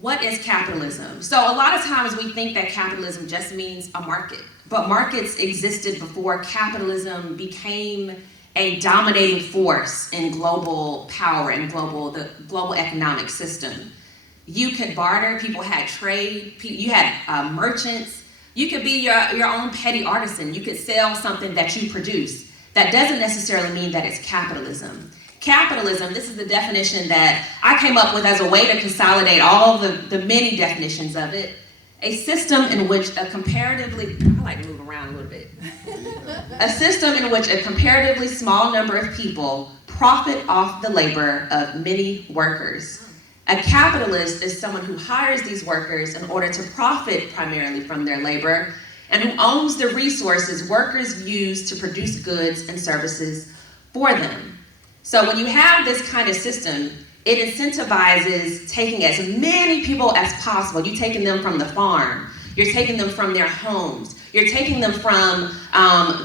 What is capitalism? So a lot of times we think that capitalism just means a market, but markets existed before capitalism became a dominating force in global power and the global economic system. You could barter, people had trade, you had merchants, you could be your own petty artisan, you could sell something that you produce. That doesn't necessarily mean that it's capitalism. Capitalism, this is the definition that I came up with as a way to consolidate all the many definitions of it. A system in which a comparatively, I like to move around a little bit. A system in which a comparatively small number of people profit off the labor of many workers. A capitalist is someone who hires these workers in order to profit primarily from their labor and who owns the resources workers use to produce goods and services for them. So when you have this kind of system, it incentivizes taking as many people as possible. You're taking them from the farm. You're taking them from their homes. You're taking them from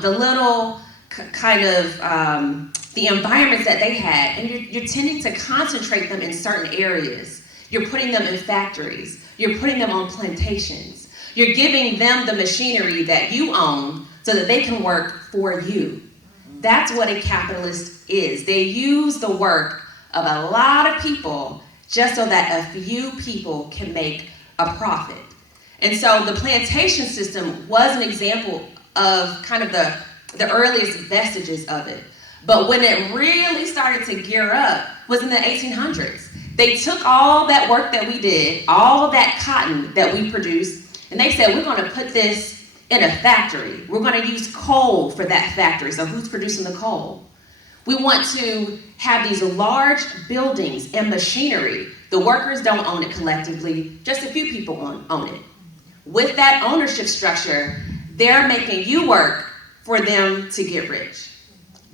the little the environments that they had, and you're tending to concentrate them in certain areas. You're putting them in factories. You're putting them on plantations. You're giving them the machinery that you own so that they can work for you. That's what a capitalist is. They use the work of a lot of people just so that a few people can make a profit. And so the plantation system was an example of kind of the earliest vestiges of it. But when it really started to gear up was in the 1800s. They took all that work that we did, all that cotton that we produced, and they said, we're going to put this in a factory. We're going to use coal for that factory. So who's producing the coal? We want to have these large buildings and machinery. The workers don't own it collectively. Just a few people own it. With that ownership structure, they're making you work for them to get rich.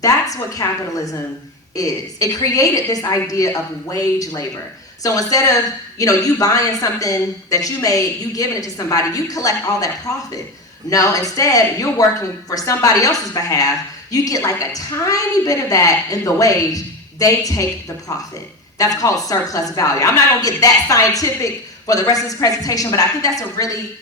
That's what capitalism is. It created this idea of wage labor. So instead of, you buying something that you made, you giving it to somebody, you collect all that profit. No, instead, you're working for somebody else's behalf. You get like a tiny bit of that in the wage. They take the profit. That's called surplus value. I'm not going to get that scientific for the rest of this presentation, but I think that's a really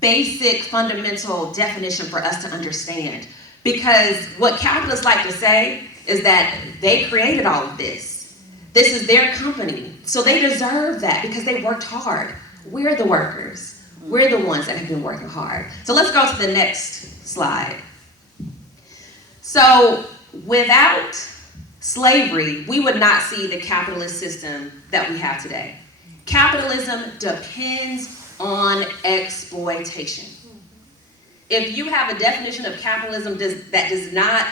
basic, fundamental definition for us to understand. Because what capitalists like to say is that they created all of this. This is their company. So they deserve that because they worked hard. We're the workers. We're the ones that have been working hard. So let's go to the next slide. So without slavery, we would not see the capitalist system that we have today. Capitalism depends on exploitation. If you have a definition of capitalism that does not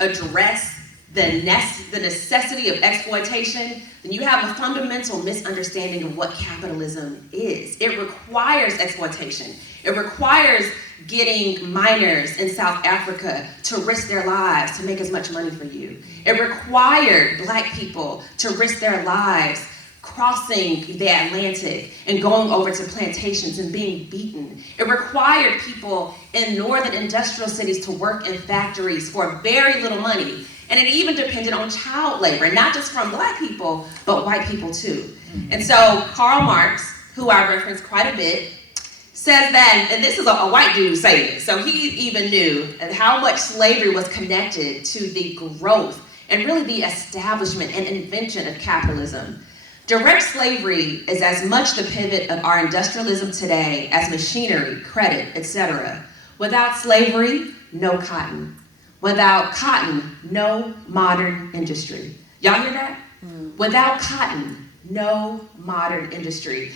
address the necessity of exploitation, then you have a fundamental misunderstanding of what capitalism is. It requires exploitation. It requires getting miners in South Africa to risk their lives to make as much money for you. It required Black people to risk their lives crossing the Atlantic and going over to plantations and being beaten. It required people in northern industrial cities to work in factories for very little money. And it even depended on child labor, not just from Black people, but white people too. And so Karl Marx, who I reference quite a bit, says that, and this is a white dude saying this, so he even knew how much slavery was connected to the growth and really the establishment and invention of capitalism. Direct slavery is as much the pivot of our industrialism today as machinery, credit, etc. Without slavery, no cotton. Without cotton, no modern industry. Y'all hear that? Without cotton, no modern industry.